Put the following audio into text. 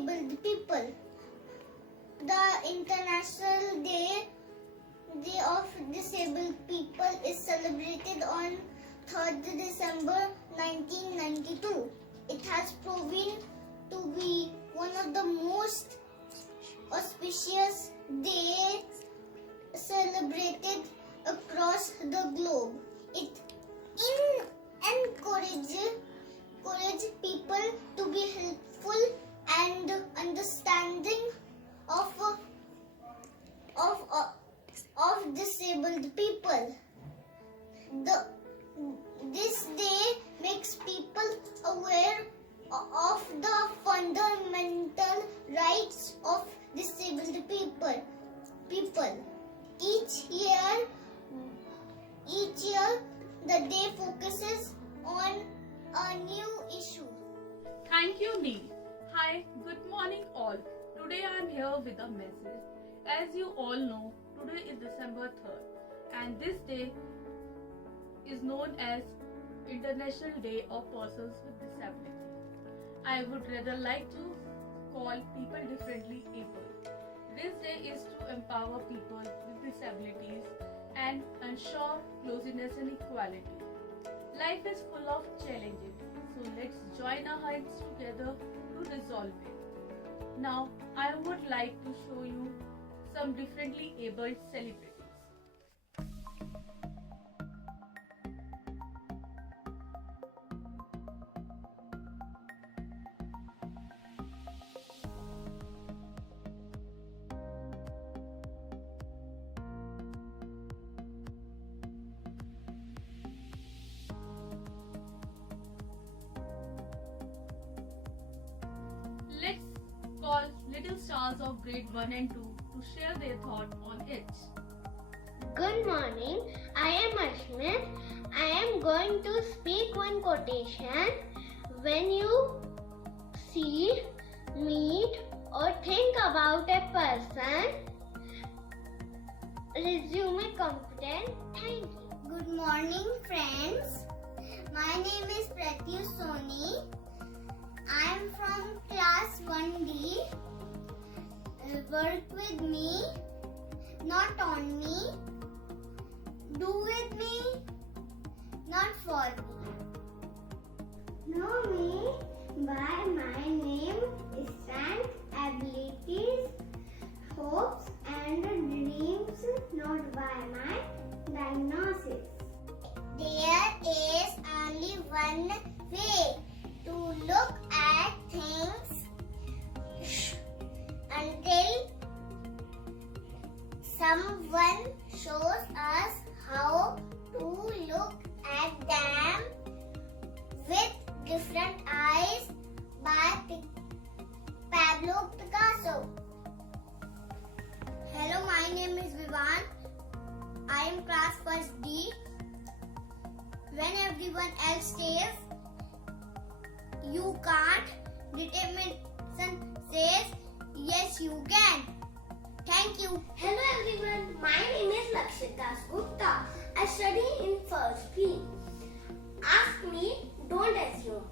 Disabled People. The International Day of Disabled People is celebrated on 3rd December 1992. It has proven to be one of the most auspicious days celebrated across the globe. It encourages people to be helpful and understanding of disabled people. This day makes people aware of the fundamental rights of disabled people. Each year, the day focuses on a new issue. Thank you, Neil. Hi, good morning all. Today I am here with a message. As you all know, today is December 3rd and this day is known as International Day of Persons with Disability. I would rather like to call people differently able. This day is to empower people with disabilities and ensure closeness and equality. Life is full of challenges, so let's join our hands together to resolve it. Now, I would like to show you some differently abled celebrities. Let's call little stars of grade 1 and 2 to share their thought on it. Good morning, I am Ashmit. I am going to speak one quotation. When you see, meet or think about a person, resume confident. Thank you. Good morning, friends. My name is Pratyush Soni. I am from class 1D. Work with me, not on me. Do with me, not for me. Know me by my name, strength, abilities, hopes and dreams, not by my diagnosis. There is only one way to look at things until someone shows us how to look at them with different eyes by Pablo Picasso. Hello, my name is Vivan. I am class 1st D. When everyone else says you can't, determination says yes you can. Thank you. Hello everyone, my name is Lakshita Gupta. I study in 1st B. Ask me, don't assume.